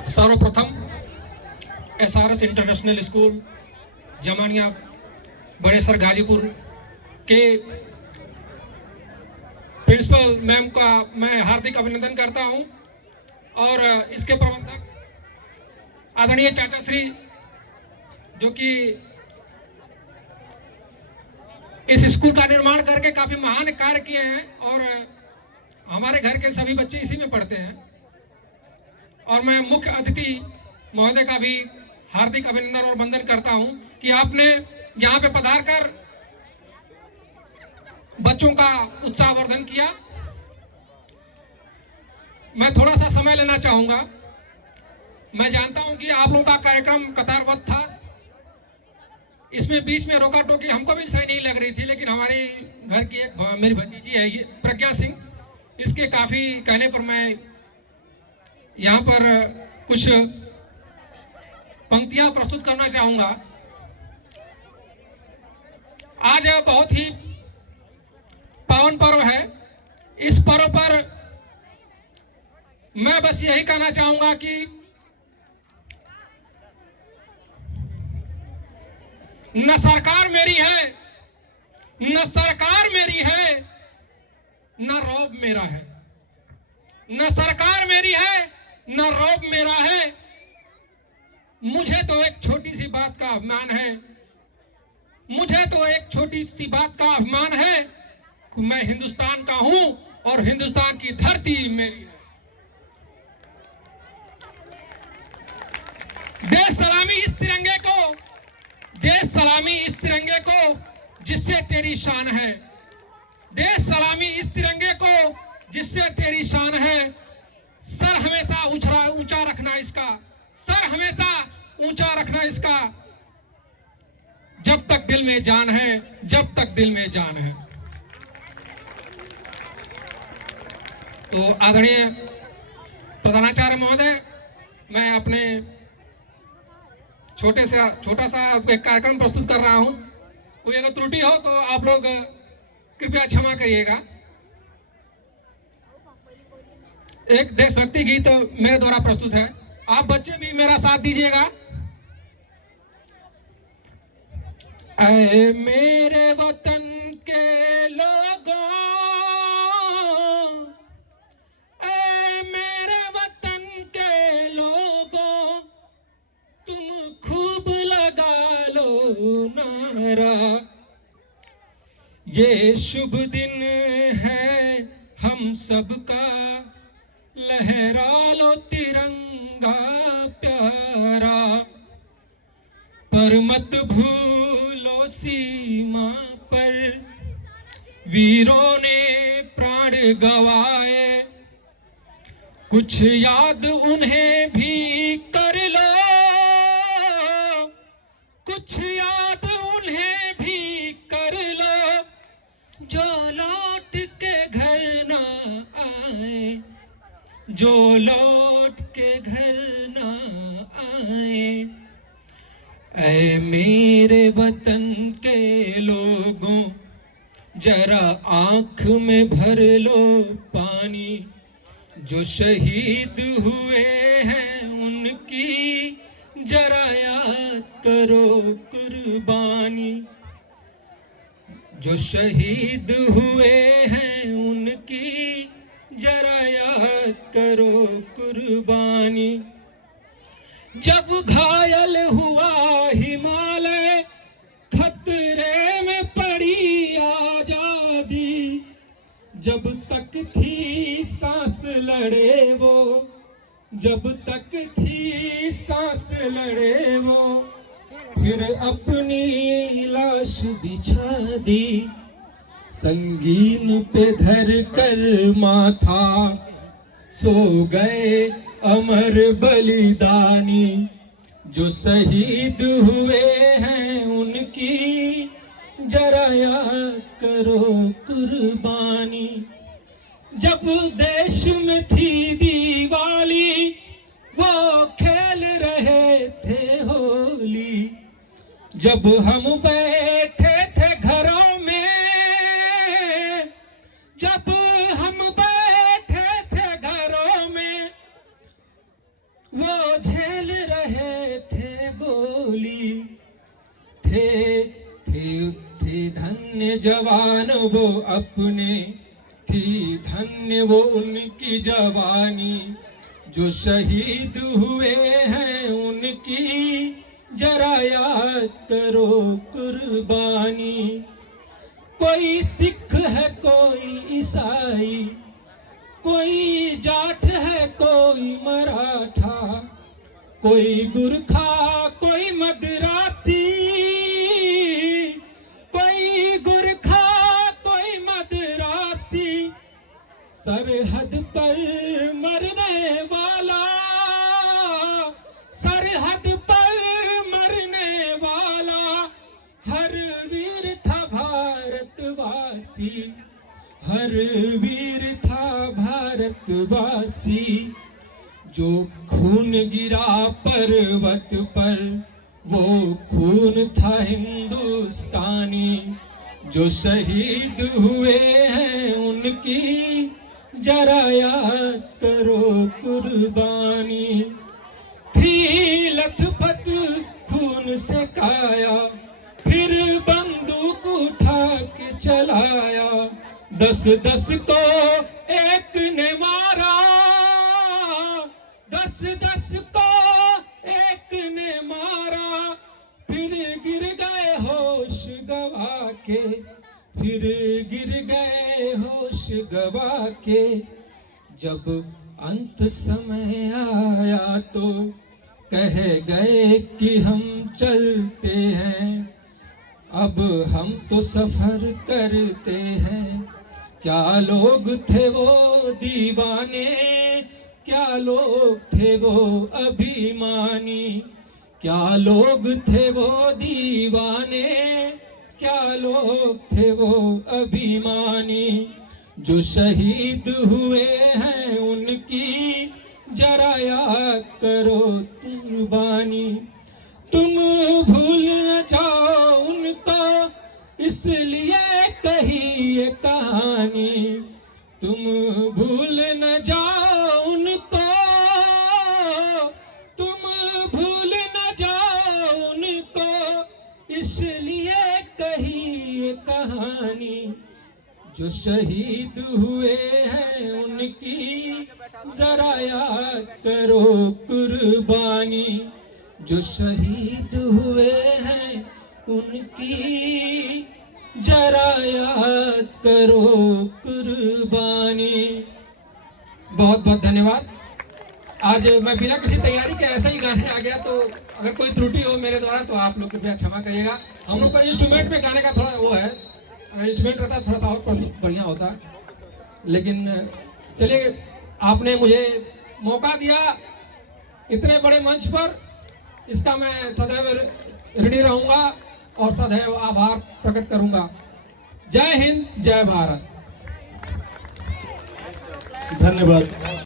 सर्वप्रथम SRS international school Zamania Badesar Ghazipur के principal ma'am का मैं हार्दिक अभिनंदन करता हूं और इसके प्रबंधक आदरणीय चाचा श्री जो कि इस स्कूल का निर्माण करके काफी महान कार्य किए हैं और हमारे घर के सभी बच्चे इसी में पढ़ते हैं। और मैं मुख्य अतिथि महोदय का भी हार्दिक अभिनंदन और वंदन करता हूं कि आपने यहां पे पधार कर बच्चों का उत्साहवर्धन किया। मैं थोड़ा सा समय लेना चाहूंगा। मैं जानता हूं कि आप लोगों का कार्यक्रम कतारबद्ध था, इसमें बीच में रोका टोकी हमको भी सही नहीं लग रही थी, लेकिन हमारे घर की एक मेरी भतीजी है प्रज्ञा सिंह, इसके काफी कहने पर मैं यहाँ पर कुछ पंक्तियां प्रस्तुत करना चाहूंगा। आज बहुत ही पावन पर्व है। इस पर्व पर मैं बस यही कहना चाहूंगा कि न सरकार मेरी है, न सरकार मेरी है, न रौब मेरा है। न सरकार मेरी है, न रौब मेरा है। मुझे तो एक छोटी सी बात का अभिमान है, मुझे तो एक छोटी सी बात का अभिमान है कि मैं हिंदुस्तान का हूं और हिंदुस्तान की धरती मेरी है। देश सलामी इस तिरंगे को, देश सलामी इस तिरंगे को जिससे तेरी शान है। देश सलामी इस तिरंगे को जिससे तेरी शान है। सर हमेशा ऊंचा रखना इसका, सर हमेशा ऊंचा रखना इसका, जब तक दिल में जान है, जब तक दिल में जान है। तो आदरणीय प्रधानाचार्य महोदय, मैं अपने छोटा सा एक कार्यक्रम प्रस्तुत कर रहा हूं। कोई अगर त्रुटि हो तो आप लोग कृपया क्षमा करिएगा। एक देशभक्ति गीत मेरे द्वारा प्रस्तुत है, आप बच्चे भी मेरा साथ दीजिएगा। ऐ मेरे वतन के लोगों, ऐ मेरे वतन के लोगों, तुम खूब लगा लो नारा। ये शुभ दिन है हम सबका, लहरा लो तिरंगा प्यारा। पर मत भूलो सीमा पर वीरों ने प्राण गवाए, कुछ याद उन्हें भी कर लो, कुछ याद उन्हें भी कर लो, जो लौट के घर ना आए, जो लौट के घर ना आए। ऐ मेरे वतन के लोगों, जरा आंख में भर लो पानी। जो शहीद हुए हैं उनकी जरा याद करो कुर्बानी। जो शहीद हुए हैं उनकी जरा याद करो कुर्बानी। जब घायल हुआ हिमालय, खतरे में पड़ी आजादी, जब तक थी सांस लड़े वो, जब तक थी सांस लड़े वो, फिर अपनी लाश बिछा दी, संगीन पे धर कर माथा, सो गए अमर बलिदानी। जो शहीद हुए हैं उनकी जरा याद करो कुर्बानी। जब देश में थी दिवाली, वो खेल रहे थे होली, जब हम बैठे थे घरों में, जब हम बैठे थे घरों में, वो झेल रहे थे गोली, थे धन्य जवान वो अपने, थी धन्य वो उनकी जवानी। जो शहीद हुए हैं उनकी जरा याद करो कुर्बानी। कोई सिख है कोई ईसाई, कोई जाट है कोई मराठा, कोई गुरखा कोई मद्रासी, कोई गुरखा कोई मद्रासी। सरहद पर मरने वाला, सरहद पर मरने वाला हर वीर था भारतवासी, हर वीर था भारतवासी। जो खून गिरा पर्वत पर वो खून था हिंदुस्तानी। जो शहीद हुए हैं उनकी जरा याद करो कुर्बानी। थी लथपथ खून से काया, फिर बंदूक उठा के चलाया। 10-10 को एक ने मारा, 10-10 को एक ने मारा। फिर गिर गए होश गवा के, फिर गिर गए होश गवा के। जब अंत समय आया तो कह गए कि हम चलते हैं, अब हम तो सफर करते हैं। क्या लोग थे वो दीवाने, क्या लोग थे वो अभिमानी। क्या लोग थे वो दीवाने, क्या लोग थे वो अभिमानी। जो शहीद हुए हैं उनकी जरा याद करो कुर्बानी। तुम भूल न जाओ उनको इसलिए कही ये कहानी। तुम भूल न जाओ उनको, तुम भूल न जाओ उनको इसलिए कही ये कहानी। जो शहीद हुए हैं उनकी जरा याद करो कुर्बानी। जो शहीद हुए हैं उनकी जरा याद करो कुर्बानी। बहुत बहुत धन्यवाद। आज मैं बिना किसी तैयारी के ऐसा ही गाने आ गया, तो अगर कोई त्रुटि हो मेरे द्वारा तो आप लोग कृपया क्षमा करिएगा। हम लोग का इंस्ट्रूमेंट में गाने का थोड़ा वो है, इंस्ट्रूमेंट रहता थोड़ा सा और बढ़िया होता। लेकिन चलिए, आपने मुझे मौका दिया इतने बड़े मंच पर, इसका मैं सदैव ऋणी रहूंगा और सदैव आभार प्रकट करूंगा। जय हिंद, जय भारत। धन्यवाद।